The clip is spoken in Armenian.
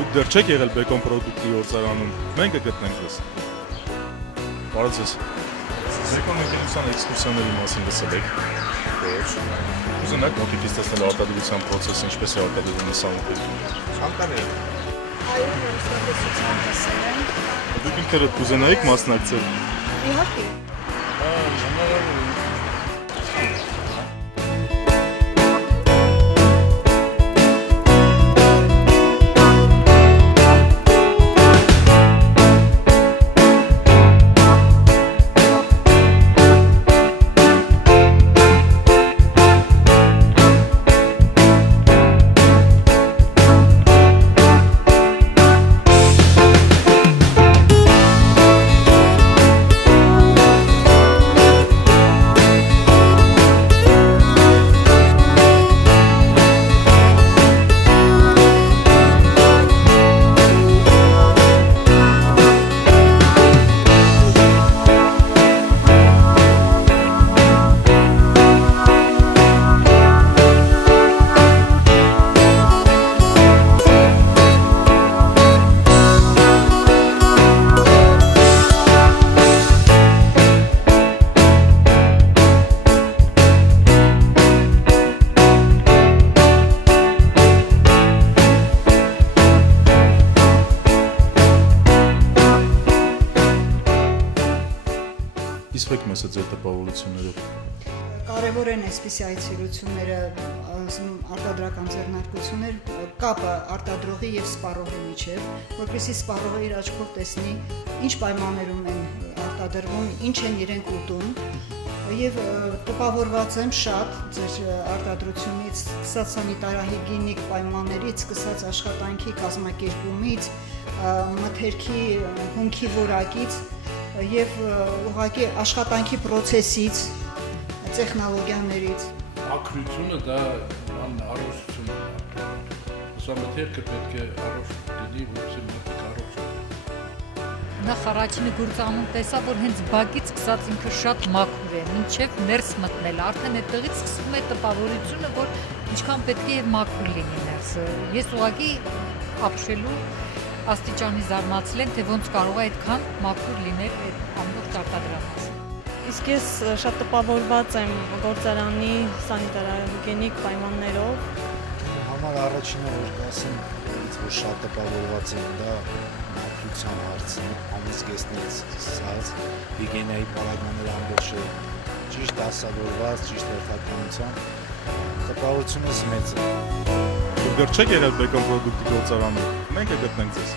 Դուք դեռ չեք եղել Բեկոն պրոդուկտի գործարանում, մենք կգտնենք ձեզ։ Բարև ձեզ։ Բեկոն ընկերության էքսկուրսիաների մասին լսել եք։ Ուզենաք մոտիկից տեսնել արտադրության process-ը, ինչպես է արտադրվում լուսամուտը։ Ցանկալի է։ Այո, մասնակցության տեսել եմ։ Դուք ինքներդ կուզենայիք մասնակցել։ Իհարկե։ Իսվեք մեզ ձեր տպավորություններով։ Կարևոր են այսպիսի այցելությունները, արտադրական ձեռնարկություններ, կապը արտադրողի եւ սպառողի միջեւ, որպեսզի սպառողը իր աչքով տեսնի, ինչ պայմաններում են արտադրվում, ինչ են իրենք ուտում, եւ տպավորված եմ շատ ձեր արտադրությունից, սկսած սանիտարահիգիենիկ պայմաններից, սկսած աշխատանքի կազմակերպումից, մթերքի հումքի որակից եւ ուղղակի աշխատանքի process-ից, տեխնոլոգիաներից։ Ակրությունը դա առողջություն է։ Ուսումնասիրքը պետք է առողջ լինի, որպեսզի մարդիկ առողջ լինեն։ Նախ առաջինը գործանում տեսա, որ հենց բակից սկսած ինքը շատ մաքուր է, մինչև ներս մտնել, արդեն այդտեղից սկսվում է տպավորությունը, որ ինչքան պետք է եւ մաքուր լինի ներսը։ Ես ուղղակի ապշելու աստիճանի զարմացել եմ, թե ոնց կարող է այդքան մաքուր լինել այդ ամբողջ արտադրամասը։ Իսկ ես շատ տպավորված եմ գործարանի սանիտարահիգիենիկ պայմաններով։ Համար առաջինը որ կասեմ, որ շատ տպավորված եմ, դա մաքրության հարցն է, ամիսկեսնից սկսած, հիգիենայի պարագաները ամբողջը ճիշտ դասավորված, ճիշտ հերթականությամբ, տպավորությունս մեծ է։ Դուք դեռ չեք եղել Բեկոն պրոդուկտի գործարանում, մենք կգտնենք ձեզ։